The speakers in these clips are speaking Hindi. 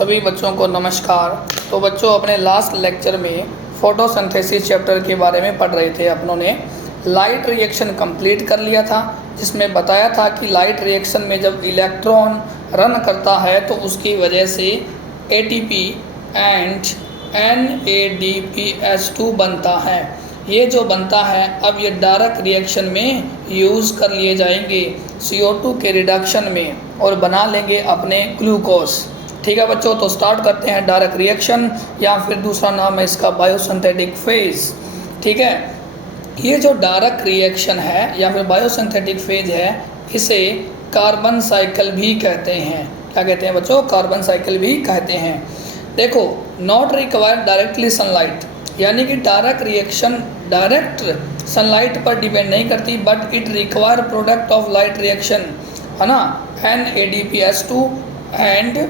सभी बच्चों को नमस्कार। तो बच्चों अपने लास्ट लेक्चर में फोटोसिंथेसिस चैप्टर के बारे में पढ़ रहे थे। अपनों ने लाइट रिएक्शन कंप्लीट कर लिया था, जिसमें बताया था कि लाइट रिएक्शन में जब इलेक्ट्रॉन रन करता है तो उसकी वजह से एटीपी एंड NADPH2 बनता है। ये जो बनता है अब ये डायरेक्ट रिएक्शन में यूज़ कर लिए जाएंगे CO2 के रिडक्शन में और बना लेंगे अपने ग्लूकोज। ठीक है बच्चों, तो स्टार्ट करते हैं डायरेक्ट रिएक्शन, या फिर दूसरा नाम है इसका बायोसिंथेटिक फेज। ठीक है, ये जो डायरेक्ट रिएक्शन है या फिर बायोसिंथेटिक फेज है, इसे कार्बन साइकिल भी कहते हैं। क्या कहते हैं बच्चों? कार्बन साइकिल भी कहते हैं। देखो, नॉट रिक्वायर डायरेक्टली सनलाइट, यानी कि डायरेक्ट रिएक्शन डायरेक्ट सनलाइट पर डिपेंड नहीं करती, but it require product of light reaction, है ना। NADPH2 and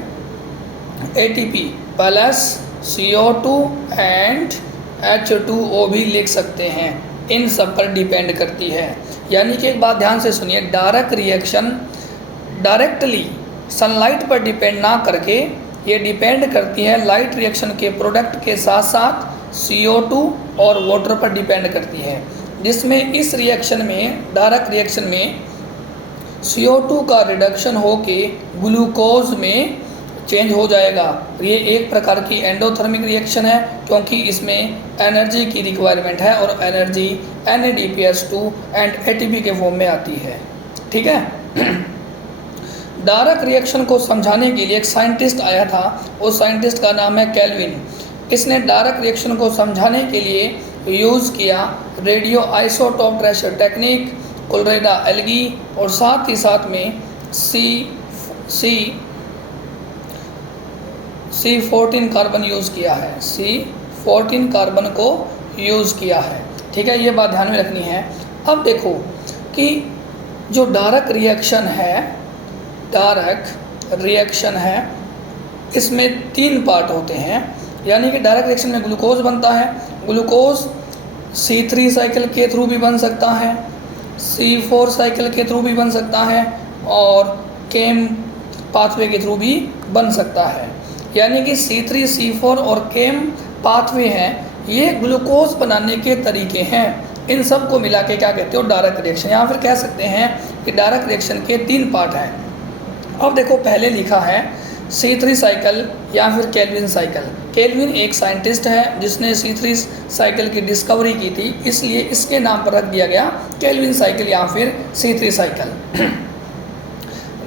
ATP plus CO2 and H2O भी लिख सकते हैं, इन सब पर डिपेंड करती है। यानी कि एक बात ध्यान से सुनिए, डायरेक्ट रिएक्शन डायरेक्टली सनलाइट पर डिपेंड ना करके ये डिपेंड करती है लाइट रिएक्शन के प्रोडक्ट के साथ साथ CO2 और वाटर पर डिपेंड करती है, जिसमें इस रिएक्शन में डायरेक्ट रिएक्शन में CO2 का रिडक्शन होके ग्लूकोज में चेंज हो जाएगा। ये एक प्रकार की एंडोथर्मिक रिएक्शन है, क्योंकि इसमें एनर्जी की रिक्वायरमेंट है और एनर्जी NADPH2 एंड ATP के फॉर्म में आती है। ठीक है। डायरेक्ट रिएक्शन को समझाने के लिए एक साइंटिस्ट आया था, उस साइंटिस्ट का नाम है केल्विन। इसने डायरेक्ट रिएक्शन को समझाने के लिए यूज़ किया radio isotope tracer technique, chlorella algae, और साथ ही साथ में C14 कार्बन यूज़ किया है। C14 कार्बन को यूज़ किया है। ठीक है, ये बात ध्यान में रखनी है। अब देखो कि जो डायरेक्ट रिएक्शन है इसमें 3 पार्ट होते हैं। यानी कि डायरेक्ट रिएक्शन में ग्लूकोज बनता है। ग्लूकोज C3 साइकिल के थ्रू भी बन सकता है, C4 साइकिल के थ्रू भी बन सकता है, और केम पाथवे के थ्रू भी बन सकता है। यानी कि C3, C4 और केम पाथवे हैं, ये ग्लूकोज बनाने के तरीके हैं। इन सब को मिला के क्या कहते हो? डायरेक्ट रिएक्शन, या फिर कह सकते हैं कि डायरेक्ट रिएक्शन के 3 पार्ट हैं। अब देखो, पहले लिखा है C3 साइकिल या फिर केल्विन साइकिल। केल्विन एक साइंटिस्ट है जिसने C3 साइकिल की डिस्कवरी की थी, इसलिए इसके नाम पर रख दिया गया केल्विन साइकिल या फिर C3 cycle.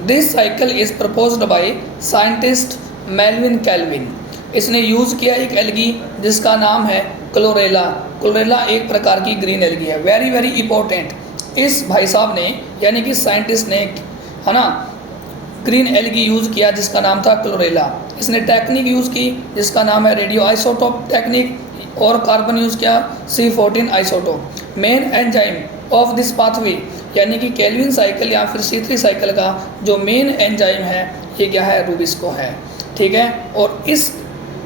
This cycle is proposed by scientist Melvin kelvin. इसने यूज़ किया एक एल्गी जिसका नाम है क्लोरेला। क्लोरेला एक प्रकार की ग्रीन एल्गी है, वेरी वेरी इंपॉर्टेंट। इस भाई साहब ने, यानी कि साइंटिस्ट ने, है ना, ग्रीन एल्गी यूज़ किया जिसका नाम था क्लोरेला। इसने टेक्निक यूज़ की जिसका नाम है रेडियो आइसोटोप टेक्निक, और कार्बन यूज़ किया C14 isotope. Main enzyme of this pathway, यानी कि केल्विन साइकिल या फिर C3 साइकिल का जो मेन एंजाइम है ये क्या है? रूबिस्को है। ठीक है, और इस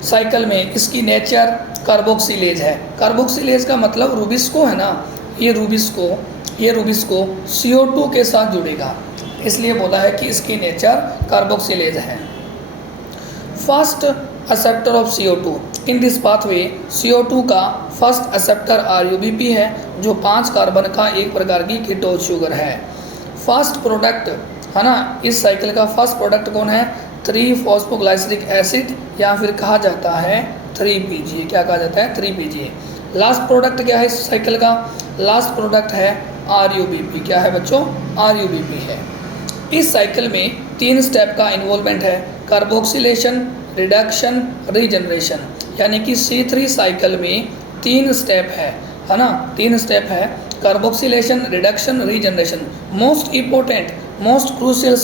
साइकिल में इसकी नेचर कार्बोक्सिलेज है। कार्बोक्सिलेज का मतलब रूबिस्को है ना, ये रूबिस्को CO2 के साथ जुड़ेगा, इसलिए बोला है कि इसकी नेचर कार्बोक्सिलेज है। First acceptor of CO2 in this pathway, CO2 का फर्स्ट एक्सेप्टर RUBP है, जो 5 कार्बन का एक प्रकार की कीटोज शुगर है। फर्स्ट प्रोडक्ट, है ना, इस साइकिल का फर्स्ट प्रोडक्ट कौन है? 3-फॉस्फोग्लाइसरिक एसिड, या फिर कहा जाता है 3PGA। क्या कहा जाता है? 3PGA। लास्ट प्रोडक्ट क्या है इस साइकिल का? लास्ट प्रोडक्ट है RUBP। क्या है बच्चों? RUBP है। इस साइकिल में 3 स्टेप का इन्वॉल्वमेंट है, कार्बोक्सिलेशन, रिडक्शन, रीजनरेशन। यानी कि C3 साइकिल में 3 स्टेप है ना, 3 स्टेप है, carboxylation, reduction, regeneration. Most important, most crucial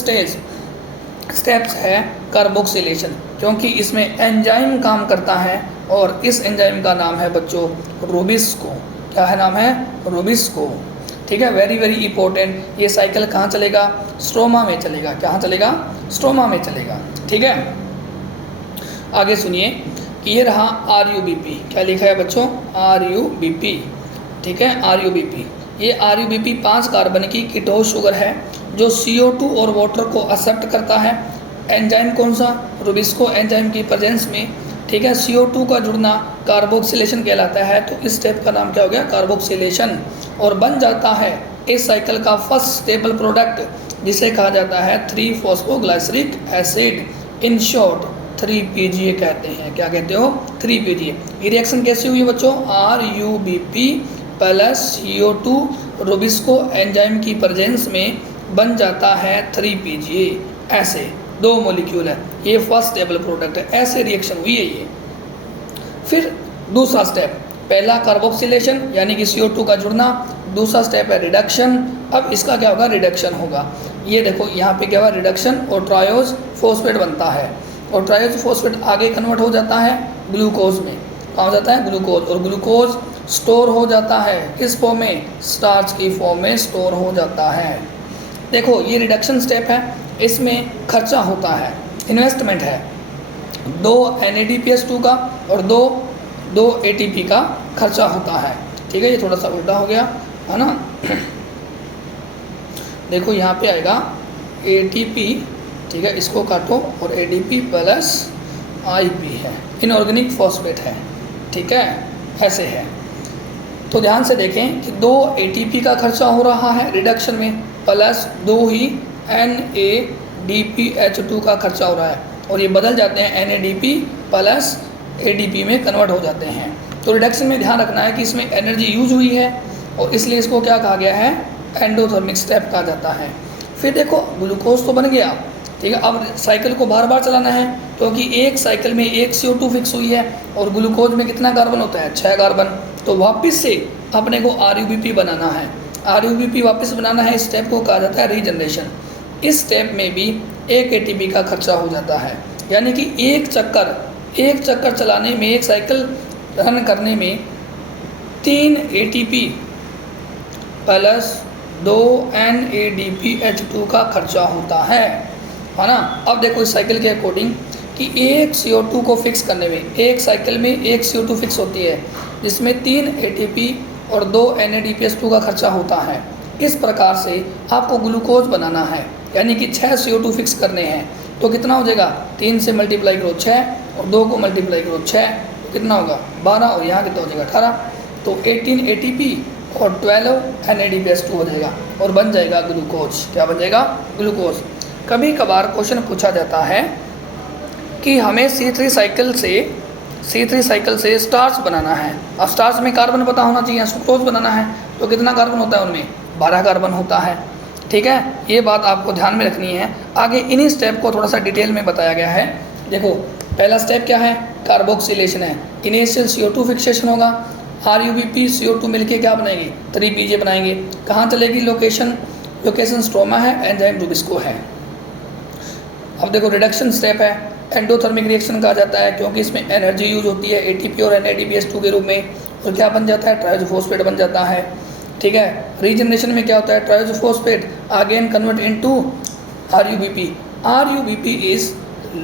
steps है कार्बोक्सिलेशन, क्योंकि इसमें एंजाइम काम करता है, और इस एंजाइम का नाम है बच्चों रूबिस्को। क्या है नाम है? रूबिस्को। ठीक है, वेरी वेरी इंपॉर्टेंट। ये साइकिल कहाँ चलेगा? स्ट्रोमा में चलेगा। कहाँ चलेगा? स्ट्रोमा में चलेगा। ठीक है, आगे सुनिए कि ये रहा RUBP। क्या लिखा है बच्चों? RUBP। ठीक है, RUBP। ये RUBP 5 कार्बन की कीटोज शुगर है जो CO2 और वाटर को एक्सेप्ट करता है। एंजाइम कौन सा, रुबिस्को एंजाइम की प्रेजेंस में, ठीक है, CO2 का जुड़ना कार्बोक्सिलेशन कहलाता है। तो इस स्टेप का नाम क्या हो गया, कार्बोक्सिलेशन, और बन जाता है इस साइकिल का फर्स्ट स्टेबल प्रोडक्ट जिसे कहा जाता है 3-फॉस्फोग्लाइसरिक एसिड, इन शॉर्ट 3PGA कहते हैं। क्या कहते हो, 3PGA। ये रिएक्शन कैसे हुई है बच्चों, RUBP plus CO2 Rubisco enzyme की प्रेजेंस में बन जाता है 3PGA। ऐसे 2 मॉलिक्यूल है, ये फर्स्ट स्टेबल प्रोडक्ट है, ऐसे रिएक्शन हुई है ये। फिर दूसरा स्टेप, पहला कार्बोक्सिलेशन यानी कि CO2 का जुड़ना, दूसरा स्टेप है रिडक्शन। अब इसका क्या होगा, रिडक्शन होगा। ये देखो यहाँ पे क्या हुआ, रिडक्शन, और ट्रायोज फॉस्फेट बनता है, और ट्रायोज फॉस्फेट आगे कन्वर्ट हो जाता है ग्लूकोज में। कहाँ हो जाता है, ग्लूकोज, और ग्लूकोज स्टोर हो जाता है किस फॉर्म में, स्टार्च की फॉर्म में स्टोर हो जाता है। देखो ये रिडक्शन स्टेप है, इसमें खर्चा होता है, इन्वेस्टमेंट है, 2 NADPH2 का और 2 ATP का खर्चा होता है। ठीक है, ये थोड़ा सा उल्टा हो गया है ना। देखो यहाँ पे आएगा ATP, ठीक है, इसको काटो, और ADP प्लस IP है, इनऑर्गेनिक फॉस्फेट है, ठीक है, ऐसे है। तो ध्यान से देखें कि 2 ATP का खर्चा हो रहा है रिडक्शन में, प्लस 2 ही NADPH2 का खर्चा हो रहा है, और ये बदल जाते हैं NADP प्लस ADP में कन्वर्ट हो जाते हैं। तो रिडक्शन में ध्यान रखना है कि इसमें एनर्जी यूज हुई है, और इसलिए इसको क्या कहा गया है, एंडोथर्मिक स्टेप कहा जाता है। फिर देखो ग्लूकोज तो बन गया, ठीक है, अब साइकिल को बार बार चलाना है, क्योंकि एक साइकिल में 1 CO2 फिक्स हुई है, और ग्लूकोज में कितना कार्बन होता है, 6 कार्बन। तो वापस से अपने को RUBP बनाना है, RUBP वापस बनाना है, इस स्टेप को कहा जाता है रीजनरेशन। इस स्टेप में भी 1 ATP का खर्चा हो जाता है, यानी कि एक चक्कर चलाने में, एक साइकिल रन करने में 3 ATP प्लस 2 NADPH2 का खर्चा होता है ना। अब देखो इस साइकिल के अकॉर्डिंग कि 1 CO2 को फिक्स करने में, एक साइकिल में 1 CO2 फिक्स होती है, जिसमें 3 ATP और 2 NADPH2 का खर्चा होता है। इस प्रकार से आपको ग्लूकोज बनाना है, यानी कि 6 CO2 फिक्स करने हैं, तो कितना हो जाएगा, 3 से मल्टीप्लाई करो 6 और 2 को मल्टीप्लाई करो 6, तो कितना होगा 12, और यहाँ कितना हो जाएगा 18, तो 18 ATP और 12 NADPH2 हो जाएगा, और बन जाएगा ग्लूकोज। क्या बन जाएगा, ग्लूकोज। कभी कभार क्वेश्चन पूछा जाता है कि हमें C3 साइकिल से स्टार्च बनाना है। अब स्टार्च में कार्बन पता होना चाहिए, सुक्रोज बनाना है, तो कितना कार्बन होता है उनमें, 12 कार्बन होता है। ठीक है, ये बात आपको ध्यान में रखनी है। आगे इन्हीं स्टेप को थोड़ा सा डिटेल में बताया गया है। देखो पहला स्टेप क्या है, कार्बोक्सिलेशन है, इनिशियल CO2 फिक्सेशन होगा, RUBP CO2 मिलके क्या बनाएंगे, 3PGA बनाएंगे। कहाँ चलेगी लोकेशन स्ट्रोमा है, एंजाइम रुबिस्को है। अब देखो रिडक्शन स्टेप है, एंडोथर्मिक रिएक्शन कहा जाता है, क्योंकि इसमें एनर्जी यूज होती है ATP और NADPH2 के रूप में, और क्या बन जाता है, ट्रायोजोफॉस्फेट बन जाता है। ठीक है, रीजनरेशन में क्या होता है, triose phosphate again convert into RUBP। RUBP is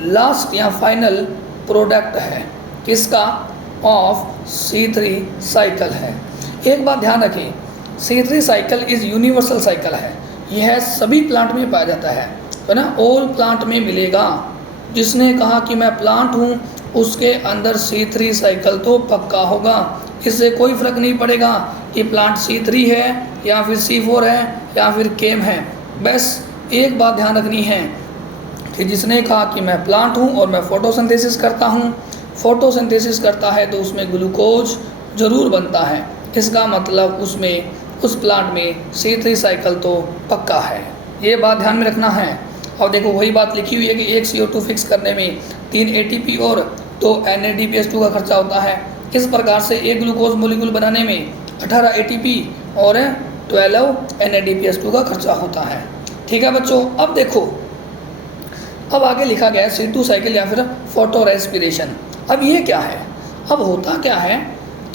last या फाइनल प्रोडक्ट है किसका, ऑफ C3 साइकिल है। एक बात ध्यान रखें, C3 cycle is universal cycle है, यह सभी प्लांट में पाया जाता है ना, ऑल प्लांट में मिलेगा। जिसने कहा कि मैं प्लांट हूँ उसके अंदर C3 साइकिल तो पक्का होगा, इससे कोई फर्क नहीं पड़ेगा कि प्लांट C3 है या फिर C4 है या फिर केम है। बस एक बात ध्यान रखनी है कि जिसने कहा कि मैं प्लांट हूँ और मैं फोटोसिंथेसिस करता हूँ, फोटोसिंथेसिस करता है तो उसमें ग्लूकोज जरूर बनता है, इसका मतलब उसमें उस प्लांट में C3 साइकिल तो पक्का है, ये बात ध्यान में रखना है। और देखो वही बात लिखी हुई है कि 1 CO2 फिक्स करने में 3 ATP और 2 NADPH2 का खर्चा होता है। इस प्रकार से एक ग्लूकोज मोलिक्यूल बनाने में 18 ATP और 12 NADPH2 का खर्चा होता है। ठीक है बच्चों, अब देखो अब आगे लिखा गया है C2 साइकिल या फिर फोटो रेस्पिरेशन। अब ये क्या है, अब होता क्या है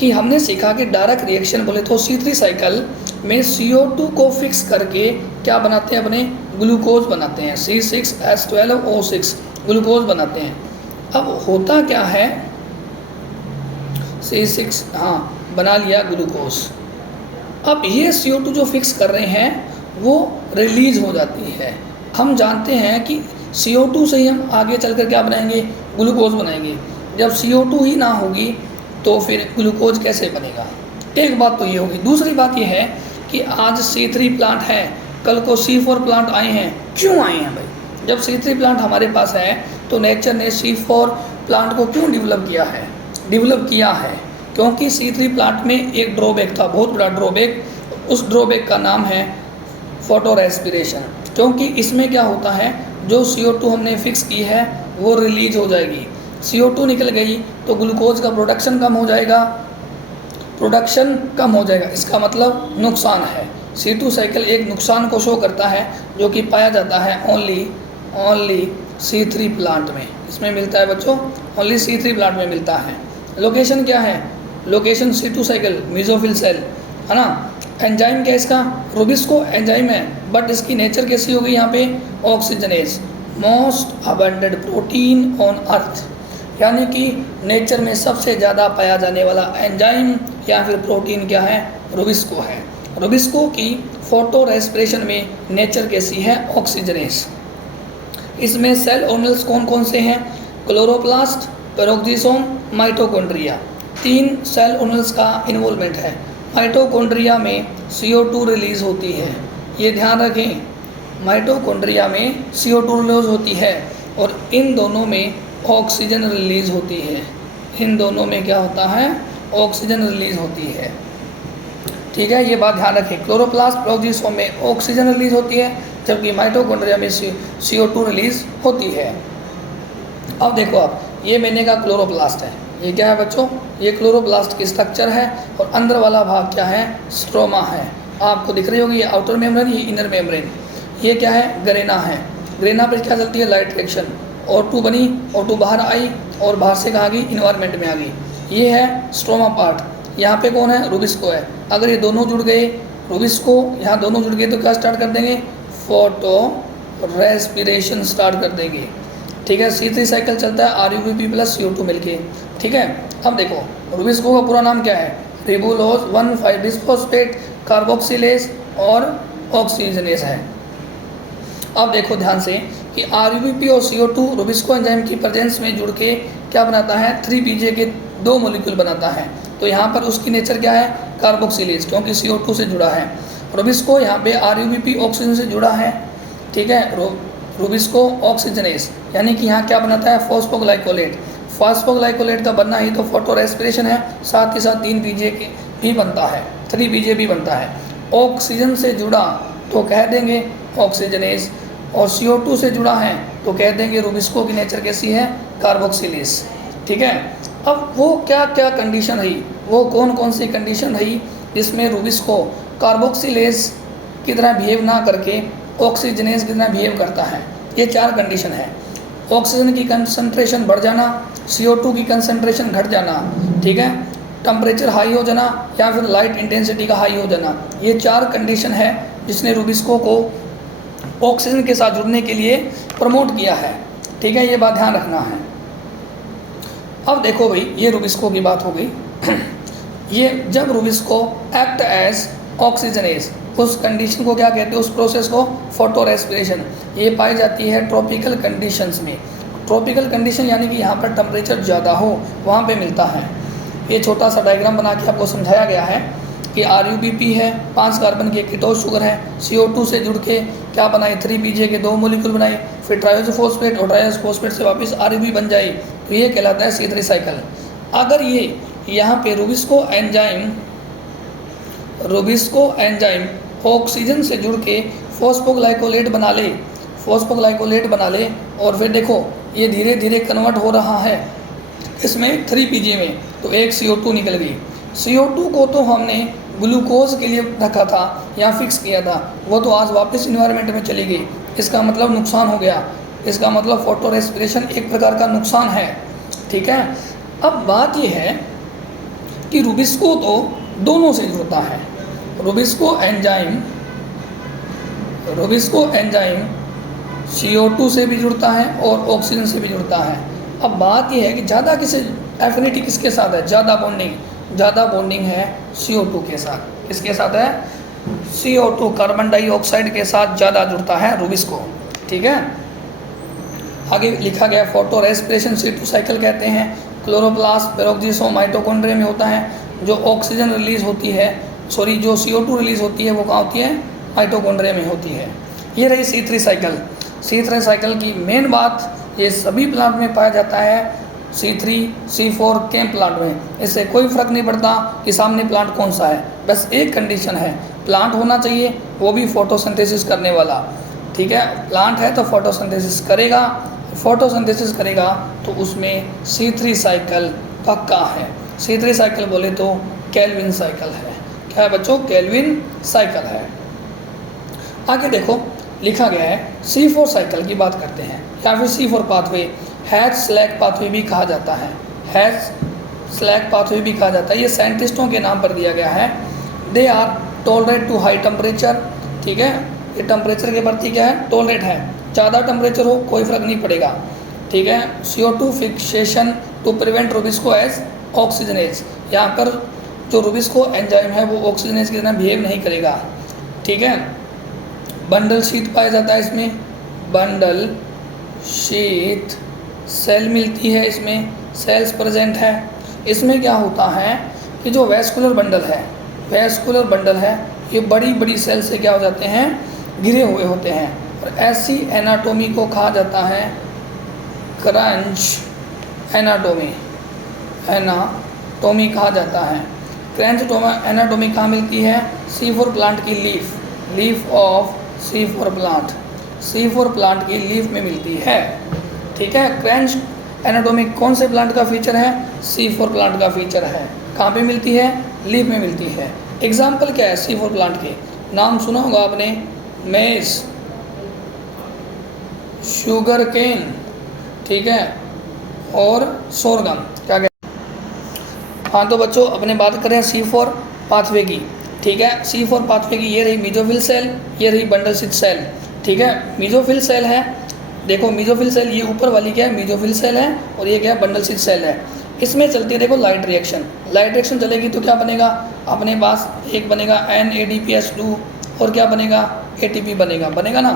कि हमने सीखा कि डायरेक्ट रिएक्शन बोले तो C3 साइकिल में CO2 को फिक्स करके क्या बनाते हैं, अपने ग्लूकोज बनाते हैं, C6H12O6 ग्लूकोज बनाते हैं। अब होता क्या है, C6 बना लिया ग्लूकोज। अब ये CO2 जो फिक्स कर रहे हैं वो रिलीज हो जाती है। हम जानते हैं कि CO2 से ही हम आगे चल कर क्या बनाएंगे, ग्लूकोज बनाएंगे। जब CO2 ही ना होगी तो फिर ग्लूकोज कैसे बनेगा। एक बात तो ये होगी। दूसरी बात ये है कि आज C3 प्लांट है, कल को C4 प्लांट आए हैं। क्यों आए हैं भाई? जब C3 प्लांट हमारे पास है तो नेचर ने C4 प्लांट को क्यों डेवलप किया है? क्योंकि C3 प्लांट में एक ड्रॉबैक था, बहुत बड़ा ड्रॉबैक। उस ड्रॉबैक का नाम है फोटो रेस्पिरेशन। क्योंकि इसमें क्या होता है, जो CO2 हमने फिक्स की है वो रिलीज हो जाएगी। CO2 निकल गई तो ग्लूकोज का प्रोडक्शन कम हो जाएगा। इसका मतलब नुकसान है। C2 साइकिल एक नुकसान को शो करता है जो कि पाया जाता है ओनली C3 प्लांट में। इसमें मिलता है बच्चों, ओनली C3 प्लांट में मिलता है। लोकेशन क्या है? Location C2 cycle mesophyll cell है ना। एंजाइम क्या है इसका? रुबिस्को एंजाइम है, बट इसकी नेचर कैसी होगी यहाँ पे? Oxygenase, most abundant protein on earth. यानी कि नेचर में सबसे ज़्यादा पाया जाने वाला एंजाइम या फिर प्रोटीन क्या है? रुबिस्को है। रुबिस्को की फोटो रेस्पिरेशन में नेचर कैसी है? ऑक्सीजनेज। इसमें सेल ऑर्गेनेल्स कौन कौन से हैं? Chloroplast, peroxisome, mitochondria. 3 cell organelles का इन्वॉल्वमेंट है। माइटोकॉन्ड्रिया में CO2 रिलीज होती है, ये ध्यान रखें। माइटोकॉन्ड्रिया में CO2 रिलीज होती है और इन दोनों में ऑक्सीजन रिलीज होती है। इन दोनों में क्या होता है? ऑक्सीजन रिलीज होती है। ठीक है, ये बात ध्यान रखें। क्लोरोप्लास्ट, पेरोक्सिसोम में ऑक्सीजन रिलीज होती है, जबकि माइटोकॉन्ड्रिया में CO2 रिलीज होती है। अब देखो आप, ये मैंने का क्लोरोप्लास्ट है। ये क्या है बच्चों? ये क्लोरोप्लास्ट की स्ट्रक्चर है और अंदर वाला भाग क्या है? स्ट्रोमा है। आपको दिख रही होगी, ये आउटर मेम्ब्रेन, ये इनर मेम्ब्रेन। ये क्या है? ग्रेना है। ग्रेना पर क्या चलती है? Light reaction. O2 बनी, O2 बाहर आई और बाहर से कहाँ गई? इन्वायरमेंट में आ गई। ये है स्ट्रोमा पार्ट। यहाँ पे कौन है? रुबिस्को है। अगर ये दोनों जुड़ गए, रुबिस्को यहाँ दोनों जुड़ गए तो क्या स्टार्ट कर देंगे? फोटो रेस्पिरेशन स्टार्ट कर देंगे। ठीक है, C3 साइकिल चलता है RUBP प्लस CO2 मिलके। ठीक है, अब देखो रुबिस्को का पूरा नाम क्या है? रिबुलोज 1,5 डिस्फॉस्फेट कार्बोक्सिलेज और ऑक्सीजनेज है। अब देखो ध्यान से कि RUBP और CO2 रुबिस्को एंजाइम की प्रेजेंस में जुड़ के क्या बनाता है? 3PJ के 2 मॉलिक्यूल बनाता है। तो यहाँ पर उसकी नेचर क्या है? कार्बोक्सिलेज, क्योंकि CO2 से जुड़ा है। रुबिस्को यहाँ पे RUBP ऑक्सीजन से जुड़ा है। ठीक है, रुबिस्को ऑक्सीजनेज, यानी कि यहाँ क्या बनाता है? फॉस्फोग्लाइकोलेट। फॉस्फोग्लाइकोलेट का बनना ही तो फोटो रेस्पिरेशन है, साथ ही साथ 3PJ भी बनता है, 3PJ भी बनता है। ऑक्सीजन से जुड़ा तो कह देंगे ऑक्सीजनेज, और CO2 से जुड़ा है तो कह देंगे रुबिस्को की नेचर कैसी है? कार्बोक्सिलेज। ठीक है, अब वो क्या क्या कंडीशन रही, वो कौन कौन सी कंडीशन रही जिसमें रुबिस्को कार्बोक्सिलेज की तरह बिहेव ना करके ऑक्सीजनेज की तरह बिहेव करता है? ये 4 कंडीशन है। ऑक्सीजन की कंसंट्रेशन बढ़ जाना, CO2 की कंसंट्रेशन घट जाना, ठीक है, टेम्परेचर हाई हो जाना या फिर लाइट इंटेंसिटी का हाई हो जाना। ये 4 कंडीशन है जिसने रुबिस्को को ऑक्सीजन के साथ जुड़ने के लिए प्रमोट किया है। ठीक है, ये बात ध्यान रखना है। अब देखो भाई, ये रुबिस्को की बात हो गई। ये जब रुबिस्को एक्ट एज ऑक्सीजनेज, उस कंडीशन को क्या कहते हैं? उस प्रोसेस को फोटो रेस्पिरेशन। ये पाई जाती है ट्रॉपिकल कंडीशंस में। ट्रॉपिकल कंडीशन यानी कि यहाँ पर टेम्परेचर ज़्यादा हो वहाँ पे मिलता है। ये छोटा सा डायग्राम बना के आपको समझाया गया है कि RUBP है, 5 कार्बन की एक कीटोन शुगर है, CO2 से जुड़ के क्या बनाए? 3PJ के 2 मॉलिक्यूल बनाए, फिर ट्राइसोफॉस्फेट और ट्राइसोफॉस्फेट से वापस RUB बन जाए, तो ये कहलाता है C3 साइकिल। अगर ये यहाँ पे रुबिस्को एंजाइम ऑक्सीजन से जुड़ के फॉस्फोग्लाइकोलेट बना ले और फिर देखो ये धीरे धीरे कन्वर्ट हो रहा है इसमें 3PJ में, तो एक CO2 निकल गई। CO2 को तो हमने ग्लूकोज के लिए रखा था या फिक्स किया था, वो तो आज वापस इन्वायरमेंट में चली गई। इसका मतलब नुकसान हो गया। इसका मतलब फोटो रेस्पिरेशन एक प्रकार का नुकसान है। ठीक है, अब बात यह है कि रुबिस्को तो दोनों से जुड़ता है। रुबिस्को एंजाइम CO2 से भी जुड़ता है और ऑक्सीजन से भी जुड़ता है। अब बात यह है कि ज़्यादा एफिनिटी किसके साथ है? ज़्यादा बॉन्डिंग है CO2 के साथ। किसके साथ है? CO2 कार्बन डाइऑक्साइड के साथ ज़्यादा जुड़ता है रुबिस्को। ठीक है, आगे लिखा गया फोटो रेस्पिरेशन C2 साइकिल कहते हैं। क्लोरोप्लास्ट पेरोक्सिसोम माइटोकॉन्ड्रिया में होता है। जो ऑक्सीजन रिलीज होती है, सॉरी जो CO2 रिलीज होती है वो कहाँ होती है, माइटोकॉन्ड्रिया में होती है। ये रही C3 साइकिल। C3 साइकिल की मेन बात, ये सभी प्लांट में पाया जाता है, C3 C4 केम प्लांट में। इससे कोई फ़र्क नहीं पड़ता कि सामने प्लांट कौन सा है, बस एक कंडीशन है, प्लांट होना चाहिए वो भी फोटोसिंथेसिस करने वाला। ठीक है, प्लांट है तो फोटोसिंथेसिस करेगा, फोटोसिंथेसिस करेगा तो उसमें C3 साइकिल पक्का है। C3 साइकिल बोले तो केल्विन साइकिल है। क्या है बच्चों, केल्विन साइकिल है। आगे देखो लिखा गया है C4 साइकिल की बात करते हैं, या फिर C4 pathway, hatch slag pathway भी कहा जाता है, हैच स्लैग पाथवे भी कहा जाता है। ये साइंटिस्टों के नाम पर दिया गया है। They are tolerate to high temperature. ठीक है, ये टेम्परेचर के प्रति क्या है, टॉलरेट है, ज़्यादा टेम्परेचर हो कोई फ़र्क नहीं पड़ेगा। ठीक है, CO2 fixation to prevent rubisco as oxygenase. यहाँ पर जो रुबिस्को एंजाइम है वो ऑक्सीजनेज की तरह बिहेव नहीं करेगा। ठीक है, बंडल शीट पाया जाता है इसमें, बंडल शीट सेल मिलती है, इसमें सेल्स प्रेजेंट है। इसमें क्या होता है कि जो वैस्कुलर बंडल है, वैस्कुलर बंडल है, ये बड़ी बड़ी सेल से क्या हो जाते हैं, घिरे हुए होते हैं। और ऐसी एनाटोमी को कहा जाता है क्रंच एनाटोमी, एनाटोमी कहा जाता है। क्रंच एनाटोमी कहाँ मिलती है, C4 प्लांट की leaf, leaf of C4 plant, C4 plant की लीफ में मिलती है। ठीक है, क्रंच एनाटोमी कौन से प्लांट का फीचर है, C4 प्लांट का फीचर है। कहाँ पे मिलती है, लीफ में मिलती है। एग्जाम्पल क्या है C4 प्लांट के, नाम सुना होगा आपने, मेज, शुगर केन, ठीक है, और सोरगम। क्या कहते हैं, हाँ तो बच्चों अपने बात करें C4 पाथवे की। ठीक है, C4 पाथवे की ये रही मीजोफिल सेल, ये रही बंडल शीट सेल। ठीक है, मीजोफिल सेल है, देखो मीजोफिल सेल ये ऊपर वाली क्या है, मीजोफिल सेल है, और ये क्या है, बंडल शीट सेल है। इसमें चलती है देखो लाइट रिएक्शन, लाइट रिएक्शन चलेगी तो क्या बनेगा, अपने पास एक बनेगा NADPH2 और क्या बनेगा, ATP बनेगा, बनेगा ना।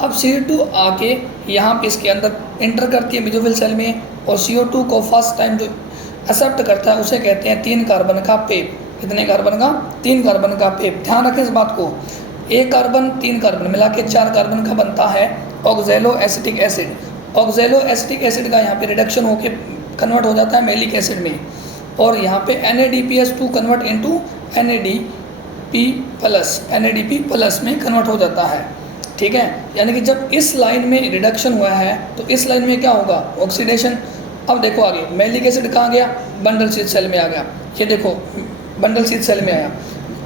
अब CO2 आके यहाँ पे इसके अंदर इंटर करती है मीजोफिल सेल में, और CO2 को फर्स्ट टाइम जो एक्सेप्ट करता है उसे कहते हैं 3 कार्बन का पेप। कितने कार्बन का, 3 कार्बन का पेप। ध्यान रखें इस बात को, एक कार्बन 3 कार्बन मिला के 4 कार्बन का बनता है ऑक्जेलो एसिटिक एसिड। ऑक्जेलो एसिटिक एसिड का यहाँ पे रिडक्शन होके कन्वर्ट हो जाता है मैलिक एसिड में, और यहाँ पे NADPH2 convert into NADP plus में कन्वर्ट हो जाता है। ठीक है, यानी कि जब इस लाइन में रिडक्शन हुआ है तो इस लाइन में क्या होगा, ऑक्सीडेशन। अब देखो आगे मैलिक एसिड कहाँ गया, बंडल शीट सेल में आ गया, ये देखो बंडल शीट सेल में आया।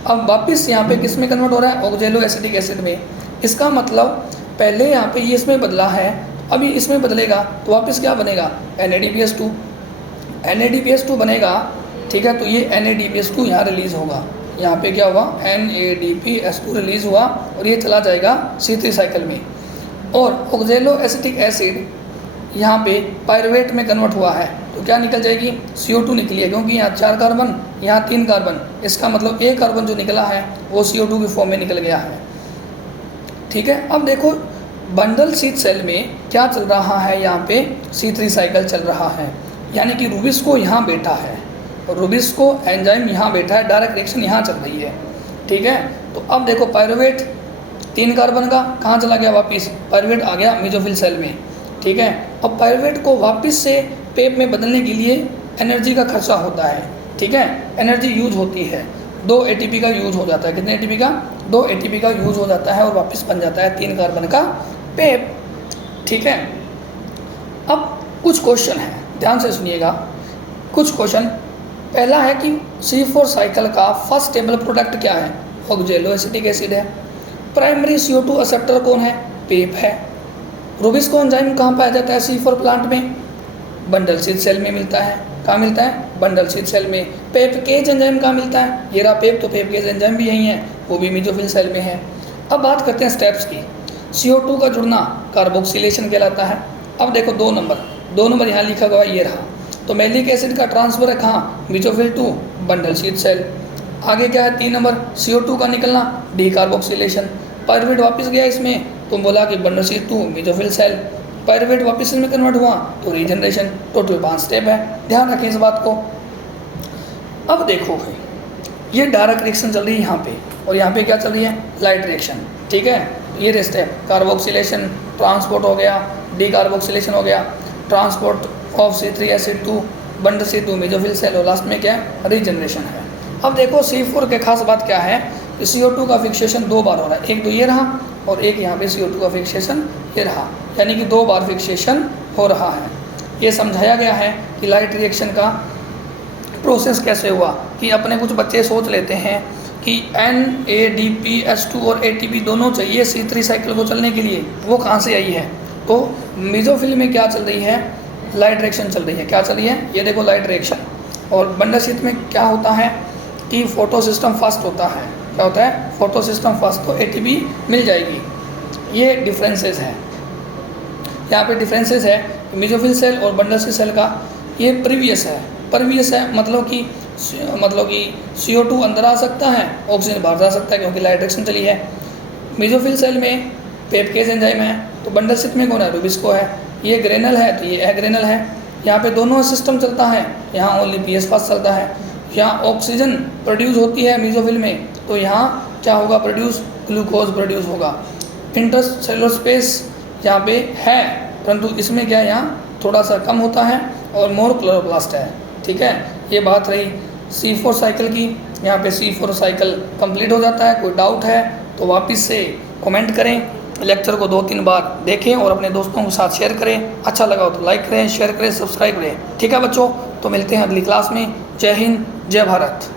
अब वापस यहाँ पे किस में कन्वर्ट हो रहा है, ऑक्जेलो एसिटिक एसिड में। इसका मतलब पहले यहाँ पे ये इसमें बदला है, अभी इसमें बदलेगा तो वापस क्या बनेगा, NADPH2, NADPH2 बनेगा। ठीक है, तो ये NADPH2 यहाँ रिलीज़ होगा, यहाँ पे क्या हुआ, NADPH2 रिलीज़ हुआ, और ये चला जाएगा C3 साइकिल में। और ऑक्जेलो एसिटिक एसिड यहाँ पे पायरुवेट में कन्वर्ट हुआ है तो क्या निकल जाएगी, CO2 निकली है, क्योंकि यहाँ 4 कार्बन यहाँ 3 कार्बन, इसका मतलब एक कार्बन जो निकला है वो CO2 की फॉर्म में निकल गया है। ठीक है, अब देखो बंडल शीट सेल में क्या चल रहा है, यहाँ पे C3 साइकिल चल रहा है, यानी कि रुबिस्को यहाँ बैठा है, रुबिस्को एंजाइम यहाँ बैठा है, डायरेक्ट रिएक्शन यहाँ चल रही है। ठीक है, तो अब देखो पायरुवेट 3 कार्बन का कहाँ चला गया, वापिस पायरुवेट आ गया मीजोफिल सेल में। ठीक है, अब पायरुवेट को वापस से पेप में बदलने के लिए एनर्जी का खर्चा होता है। ठीक है, एनर्जी यूज होती है, 2 ATP का यूज हो जाता है। कितने ATP का, 2 ATP का यूज हो जाता है, और वापस बन जाता है 3 कार्बन का पेप। ठीक है, अब कुछ क्वेश्चन है, ध्यान से सुनिएगा कुछ क्वेश्चन। पहला है कि C4 साइकिल का फर्स्ट स्टेबल प्रोडक्ट क्या है, ऑक्जेलो एसिटिक एसिड है। प्राइमरी CO2 एक्सेप्टर कौन है, पेप है। रुबिस्को एंजाइम कहाँ पाया जाता है C4 प्लांट में, बंडल शीट सेल में मिलता है। कहाँ मिलता है, बंडल शीट सेल में। पेपकेज एंजाइम कहाँ मिलता है, ये रहा पेप, तो पेपकेज एंजाइम भी यही है, वो भी मीजोफिल सेल में है। अब बात करते हैं स्टेप्स की। CO2 का जुड़ना कार्बोक्सिलेशन कहलाता है। अब देखो 2 नंबर यहाँ लिखा हुआ ये रहा, तो मैलिक एसिड का ट्रांसफर है कहाँ, mesophyll to bundle sheath cell. आगे क्या है 3 नंबर, CO2 का निकलना, डी कार्बोक्सिलेशन। पायरुवेट वापस गया इसमें, तो बोला कि bundle sheath to mesophyll cell. Pyruvate वापस में कन्वर्ट हुआ तो रीजनरेशन। टोटल 5 स्टेप है, ध्यान रखें इस बात को। अब देखो भाई, ये डायरेक्ट रिएक्शन चल रही है यहाँ पे, और यहाँ पे क्या चल रही है, लाइट रिएक्शन, ठीक है। ये रिस्ट है, कार्बोक्सिलेशन ट्रांसपोर्ट हो गया, डीकार्बोक्सिलेशन हो गया, transport of C3 acid to बंड C2 मेसोफिल सेल, और लास्ट में क्या है, रीजनरेशन है। अब देखो C4 के खास बात क्या है कि CO2 का फिक्सेशन 2 बार हो रहा है, एक तो ये रहा और एक यहाँ पे CO2 का फिक्सेशन ये रहा, यानी कि 2 बार फिक्सेशन हो रहा है। ये समझाया गया है कि लाइट रिएक्शन का प्रोसेस कैसे हुआ, कि अपने कुछ बच्चे सोच लेते हैं कि NADPH2 और ATP दोनों चाहिए C3 साइकिल को चलने के लिए, वो कहाँ से आई है। तो मेसोफिल में क्या चल रही है, लाइट रिएक्शन चल रही है। क्या चल रही है, ये देखो लाइट रिएक्शन। और बंडल में क्या होता है कि फोटो सिस्टम फास्ट होता है। क्या होता है, फोटो सिस्टम फास्ट, तो ATP मिल जाएगी। ये डिफरेंसेस है, यहाँ पे डिफरेंसेस है। मेसोफिल सेल और बंडल सेल का ये प्रीवियस है, मतलब कि CO2 अंदर आ सकता है, ऑक्सीजन बाहर जा सकता है, क्योंकि लाइट रिएक्शन चली है। मेसोफिल सेल में पेपकेज एंजाइम है, तो बंडल सिट में कौन है, रुबिस्को है। ये ग्रेनल है तो ये एग्रेनल है। यहाँ पे दोनों सिस्टम चलता है, यहाँ ओनली PS फास्ट चलता है। यहाँ ऑक्सीजन प्रोड्यूस होती है मेसोफिल में, तो यहाँ क्या होगा, ग्लूकोज प्रोड्यूस होगा। इंटरसेलुलर स्पेस यहाँ पे है, परंतु इसमें क्या है, यहाँ थोड़ा सा कम होता है और मोर क्लोरोप्लास्ट है, ठीक है। ये बात रही C4 साइकिल की। यहाँ पे C4 साइकिल कंप्लीट हो जाता है। कोई डाउट है तो वापस से कमेंट करें, लेक्चर को 2-3 बार देखें और अपने दोस्तों के साथ शेयर करें। अच्छा लगा हो तो लाइक करें, शेयर करें, सब्सक्राइब करें, ठीक है बच्चों। तो मिलते हैं अगली क्लास में। जय हिंद, जय भारत।